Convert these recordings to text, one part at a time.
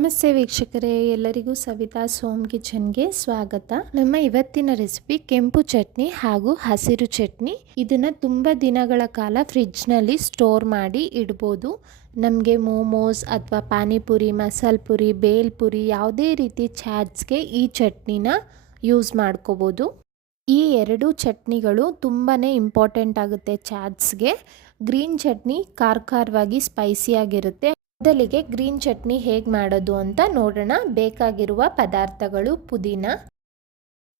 ನಮಸ್ತೆ ವೀಕ್ಷಕರೇ, ಎಲ್ಲರಿಗೂ ಸವಿತಾ ಸೋಮ್ ಕಿಚನ್ಗೆ ಸ್ವಾಗತ. ನಮ್ಮ ಇವತ್ತಿನ ರೆಸಿಪಿ ಕೆಂಪು ಚಟ್ನಿ ಹಾಗೂ ಹಸಿರು ಚಟ್ನಿ. ಇದನ್ನ ತುಂಬ ದಿನಗಳ ಕಾಲ ಫ್ರಿಜ್ನಲ್ಲಿ ಸ್ಟೋರ್ ಮಾಡಿ ಇಡ್ಬೋದು. ನಮಗೆ ಮೋಮೋಸ್ ಅಥವಾ ಪಾನಿಪುರಿ ಮಸಾಲೆ ಪುರಿ ಬೇಲ್ಪುರಿ ಯಾವುದೇ ರೀತಿ ಚಾಟ್ಸ್ಗೆ ಈ ಚಟ್ನಿನ ಯೂಸ್ ಮಾಡ್ಕೋಬೋದು. ಈ ಎರಡು ಚಟ್ನಿಗಳು ತುಂಬಾ ಇಂಪಾರ್ಟೆಂಟ್ ಆಗುತ್ತೆ ಚಾಟ್ಸ್ಗೆ. ಗ್ರೀನ್ ಚಟ್ನಿ ಖಾರ ಖಾರವಾಗಿ ಸ್ಪೈಸಿಯಾಗಿರುತ್ತೆ ಮೊದಲಿಗೆ ಗ್ರೀನ್ ಚಟ್ನಿ ಹೇಗೆ ಮಾಡೋದು ಅಂತ ನೋಡೋಣ. ಬೇಕಾಗಿರುವ ಪದಾರ್ಥಗಳು ಪುದೀನ,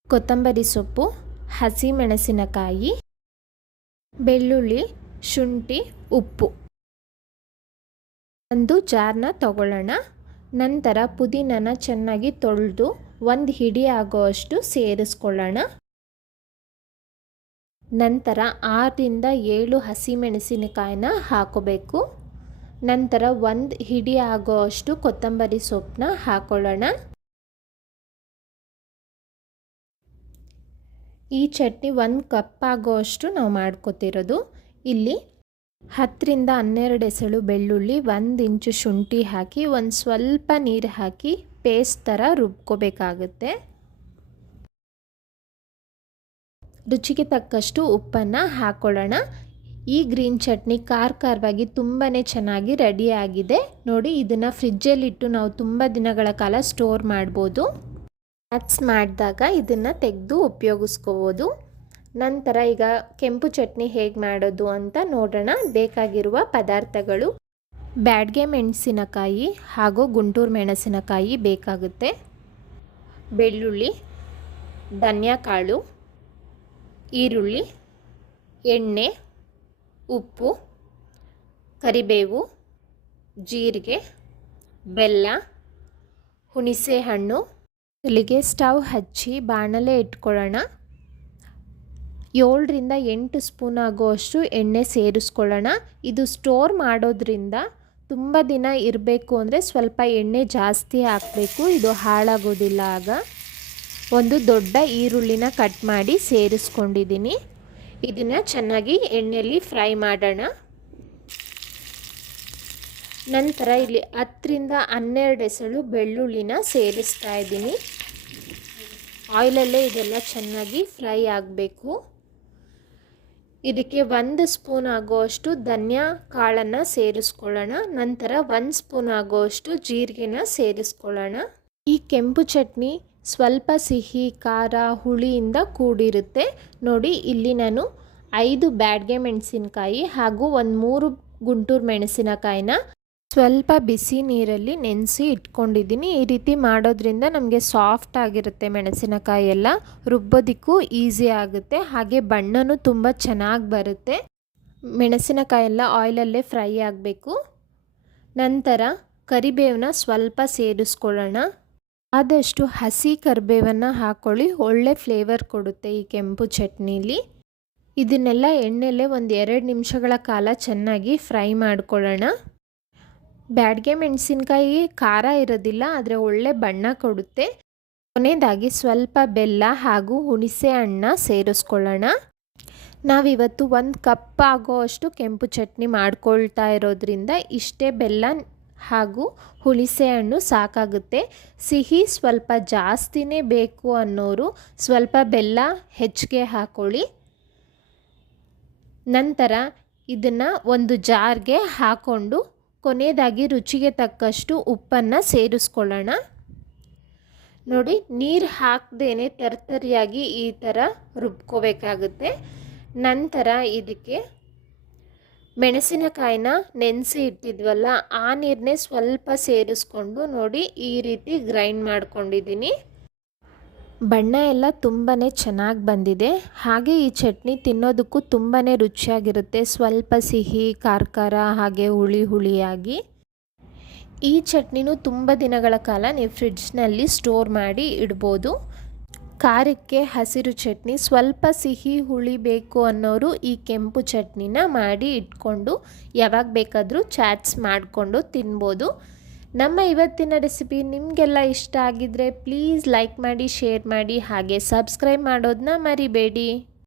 ಕೊತ್ತಂಬರಿ ಸೊಪ್ಪು, ಹಸಿಮೆಣಸಿನಕಾಯಿ, ಬೆಳ್ಳುಳ್ಳಿ, ಶುಂಠಿ, ಉಪ್ಪು. ಒಂದು ಜಾರ್ನ ತಗೊಳ್ಳೋಣ. ನಂತರ ಪುದೀನನ ಚೆನ್ನಾಗಿ ತೊಳೆದು ಒಂದು ಹಿಡಿ ಆಗೋಷ್ಟು ಸೇರಿಸ್ಕೊಳ್ಳೋಣ. ನಂತರ ಆರರಿಂದ ಏಳು ಹಸಿಮೆಣಸಿನಕಾಯಿನ ಹಾಕೋಬೇಕು. ನಂತರ ಒಂದು ಹಿಡಿ ಆಗೋ ಅಷ್ಟು ಕೊತ್ತಂಬರಿ ಸೊಪ್ಪನ್ನ ಹಾಕೊಳ್ಳೋಣ. ಈ ಚಟ್ನಿ ಒಂದು ಕಪ್ ಆಗೋ ಅಷ್ಟು ನಾವು ಮಾಡ್ಕೋತಿರೋದು. ಇಲ್ಲಿ ಹತ್ತರಿಂದ ಹನ್ನೆರಡು ಎಸಳು ಬೆಳ್ಳುಳ್ಳಿ ಒಂದು ಇಂಚು ಶುಂಠಿ ಹಾಕಿ, ಒಂದು ಸ್ವಲ್ಪ ನೀರು ಹಾಕಿ ಪೇಸ್ಟ್ ಥರ ರುಬ್ಕೋಬೇಕಾಗುತ್ತೆ. ರುಚಿಗೆ ತಕ್ಕಷ್ಟು ಉಪ್ಪನ್ನು ಹಾಕೊಳ್ಳೋಣ. ಈ ಗ್ರೀನ್ ಚಟ್ನಿ ಖಾರ ಖಾರವಾಗಿ ತುಂಬಾ ಚೆನ್ನಾಗಿ ರೆಡಿಯಾಗಿದೆ ನೋಡಿ, ಇದನ್ನು ಫ್ರಿಜ್ಜಲ್ಲಿಟ್ಟು ನಾವು ತುಂಬ ದಿನಗಳ ಕಾಲ ಸ್ಟೋರ್ ಮಾಡ್ಬೋದು. ಮ್ಯಾಕ್ಸ್ ಮಾಡಿದಾಗ ಇದನ್ನು ತೆಗೆದು ಉಪಯೋಗಿಸ್ಕೋಬೋದು. ನಂತರ ಈಗ ಕೆಂಪು ಚಟ್ನಿ ಹೇಗೆ ಮಾಡೋದು ಅಂತ ನೋಡೋಣ. ಬೇಕಾಗಿರುವ ಪದಾರ್ಥಗಳು. ಬ್ಯಾಡ್ಗೆ ಮೆಣಸಿನಕಾಯಿ ಹಾಗೂ ಗುಂಟೂರು ಮೆಣಸಿನಕಾಯಿ ಬೇಕಾಗುತ್ತೆ. ಬೆಳ್ಳುಳ್ಳಿ, ಧನ್ಯಕಾಳು, ಈರುಳ್ಳಿ, ಎಣ್ಣೆ ಉಪ್ಪು, ಕರಿಬೇವು, ಜೀರಿಗೆ, ಬೆಲ್ಲ ಹುಣಿಸೆ ಹಣ್ಣು ಇಲ್ಲಿಗೆ ಸ್ಟವ್ ಹಚ್ಚಿ ಬಾಣಲೆ ಇಟ್ಕೊಳ್ಳೋಣ. ಏಳರಿಂದ ಎಂಟು ಸ್ಪೂನ್ ಆಗುವಷ್ಟು ಎಣ್ಣೆ ಸೇರಿಸ್ಕೊಳ್ಳೋಣ. ಇದು ಸ್ಟೋರ್ ಮಾಡೋದ್ರಿಂದ ತುಂಬ ದಿನ ಇರಬೇಕು ಅಂದರೆ ಸ್ವಲ್ಪ ಎಣ್ಣೆ ಜಾಸ್ತಿ ಹಾಕಬೇಕು, ಇದು ಹಾಳಾಗೋದಿಲ್ಲ. ಆಗ ಒಂದು ದೊಡ್ಡ ಈರುಳ್ಳಿನ ಕಟ್ ಮಾಡಿ ಸೇರಿಸ್ಕೊಂಡಿದ್ದೀನಿ. ಇದನ್ನು ಚೆನ್ನಾಗಿ ಎಣ್ಣೆಯಲ್ಲಿ ಫ್ರೈ ಮಾಡೋಣ. ನಂತರ ಇಲ್ಲಿ ಹತ್ತರಿಂದ ಹನ್ನೆರಡು ಎಸಳು ಬೆಳ್ಳುಳ್ಳಿನ ಸೇರಿಸ್ತಾ ಇದ್ದೀನಿ. ಆಯಿಲಲ್ಲೇ ಇದೆಲ್ಲ ಚೆನ್ನಾಗಿ ಫ್ರೈ ಆಗಬೇಕು. ಇದಕ್ಕೆ ಒಂದು ಸ್ಪೂನ್ ಆಗುವಷ್ಟು ಧನ್ಯ ಕಾಳನ್ನು ಸೇರಿಸ್ಕೊಳ್ಳೋಣ. ನಂತರ ಒಂದು ಸ್ಪೂನ್ ಆಗುವಷ್ಟು ಜೀರಿಗೆನ ಸೇರಿಸ್ಕೊಳ್ಳೋಣ. ಈ ಕೆಂಪು ಚಟ್ನಿ ಸ್ವಲ್ಪ ಸಿಹಿ, ಖಾರ, ಹುಳಿಯಿಂದ ಕೂಡಿರುತ್ತೆ. ನೋಡಿ, ಇಲ್ಲಿ ನಾನು ಐದು ಬ್ಯಾಡ್ಗೆ ಮೆಣಸಿನಕಾಯಿ ಹಾಗೂ ಒಂದು ಮೂರು ಗುಂಟೂರು ಮೆಣಸಿನಕಾಯಿನ ಸ್ವಲ್ಪ ಬಿಸಿ ನೀರಲ್ಲಿ ನೆನೆಸಿ ಇಟ್ಕೊಂಡಿದ್ದೀನಿ. ಈ ರೀತಿ ಮಾಡೋದ್ರಿಂದ ನಮಗೆ ಸಾಫ್ಟ್ ಆಗಿರುತ್ತೆ ಮೆಣಸಿನಕಾಯಿ ಎಲ್ಲ. ರುಬ್ಬೋದಕ್ಕೂ ಈಸಿ ಆಗುತ್ತೆ. ಹಾಗೆ ಬಣ್ಣನೂ ತುಂಬ ಚೆನ್ನಾಗಿ ಬರುತ್ತೆ. ಮೆಣಸಿನಕಾಯಿ ಎಲ್ಲ ಆಯಿಲಲ್ಲೇ ಫ್ರೈ ಆಗಬೇಕು. ನಂತರ ಕರಿಬೇವನ್ನ ಸ್ವಲ್ಪ ಸೇರಿಸ್ಕೊಳ್ಳೋಣ. ಆದಷ್ಟು ಹಸಿ ಕರಿಬೇವನ್ನು ಹಾಕ್ಕೊಳ್ಳಿ ಒಳ್ಳೆ ಫ್ಲೇವರ್ ಕೊಡುತ್ತೆ ಈ ಕೆಂಪು ಚಟ್ನಿಲಿ. ಇದನ್ನೆಲ್ಲ ಎಣ್ಣೆಲೆ ಒಂದು ಎರಡು ನಿಮಿಷಗಳ ಕಾಲ ಚೆನ್ನಾಗಿ ಫ್ರೈ ಮಾಡ್ಕೊಳ್ಳೋಣ. ಬ್ಯಾಡ್ಗೆ ಮೆಣಸಿನ್ಕಾಯಿ ಖಾರ ಇರೋದಿಲ್ಲ, ಆದರೆ ಒಳ್ಳೆ ಬಣ್ಣ ಕೊಡುತ್ತೆ. ಕೊನೆಯದಾಗಿ ಸ್ವಲ್ಪ ಬೆಲ್ಲ ಹಾಗೂ ಹುಣಸೆ ಹಣ್ಣ ಸೇರಿಸ್ಕೊಳ್ಳೋಣ. ನಾವಿವತ್ತು ಒಂದು ಕಪ್ ಆಗೋ ಅಷ್ಟು ಕೆಂಪು ಚಟ್ನಿ ಮಾಡ್ಕೊಳ್ತಾ ಇರೋದ್ರಿಂದ ಇಷ್ಟೇ ಬೆಲ್ಲ ಹಾಗೂ ಹುಳಿಸೆ ಹಣ್ಣು ಸಾಕಾಗುತ್ತೆ. ಸಿಹಿ ಸ್ವಲ್ಪ ಜಾಸ್ತಿನೇ ಬೇಕು ಅನ್ನೋರು ಸ್ವಲ್ಪ ಬೆಲ್ಲ ಹೆಚ್ಚಿಗೆ ಹಾಕೊಳ್ಳಿ. ನಂತರ ಇದನ್ನು ಒಂದು ಜಾರ್ಗೆ ಹಾಕ್ಕೊಂಡು ಕೊನೆಯದಾಗಿ ರುಚಿಗೆ ತಕ್ಕಷ್ಟು ಉಪ್ಪನ್ನು ಸೇರಿಸ್ಕೊಳ್ಳೋಣ. ನೋಡಿ, ನೀರು ಹಾಕದೇನೆ ತರ್ತರಿಯಾಗಿ ಈ ಥರ ರುಬ್ಕೋಬೇಕಾಗುತ್ತೆ. ನಂತರ ಇದಕ್ಕೆ ಮೆಣಸಿನಕಾಯಿನ ನೆನೆಸಿ ಇಟ್ಟಿದ್ವಲ್ಲ, ಆ ನೀರನ್ನೇ ಸ್ವಲ್ಪ ಸೇರಿಸ್ಕೊಂಡು ನೋಡಿ ಈ ರೀತಿ ಗ್ರೈಂಡ್ ಮಾಡ್ಕೊಂಡಿದ್ದೀನಿ. ಬಣ್ಣ ಎಲ್ಲ ತುಂಬಾ ಚೆನ್ನಾಗಿ ಬಂದಿದೆ. ಹಾಗೆ ಈ ಚಟ್ನಿ ತಿನ್ನೋದಕ್ಕೂ ತುಂಬಾ ರುಚಿಯಾಗಿರುತ್ತೆ. ಸ್ವಲ್ಪ ಸಿಹಿ, ಕಾರ್ಕಾರ, ಹಾಗೆ ಹುಳಿ ಹುಳಿಯಾಗಿ. ಈ ಚಟ್ನಿನೂ ತುಂಬ ದಿನಗಳ ಕಾಲ ನೀವು ಫ್ರಿಡ್ಜ್ನಲ್ಲಿ ಸ್ಟೋರ್ ಮಾಡಿ ಇಡ್ಬೋದು. ಖಾರಕ್ಕೆ ಹಸಿರು ಚಟ್ನಿ, ಸ್ವಲ್ಪ ಸಿಹಿ ಹುಳಿ ಬೇಕು ಅನ್ನೋರು ಈ ಕೆಂಪು ಚಟ್ನಿನ ಮಾಡಿ ಇಟ್ಕೊಂಡು ಯಾವಾಗ ಬೇಕಾದರೂ ಚಾಟ್ಸ್ ಮಾಡಿಕೊಂಡು ತಿನ್ಬೋದು. ನಮ್ಮ ಇವತ್ತಿನ ರೆಸಿಪಿ ನಿಮಗೆಲ್ಲ ಇಷ್ಟ ಆಗಿದ್ದರೆ ಪ್ಲೀಸ್ ಲೈಕ್ ಮಾಡಿ, ಶೇರ್ ಮಾಡಿ, ಹಾಗೆ ಸಬ್ಸ್ಕ್ರೈಬ್ ಮಾಡೋದನ್ನ ಮರಿಬೇಡಿ.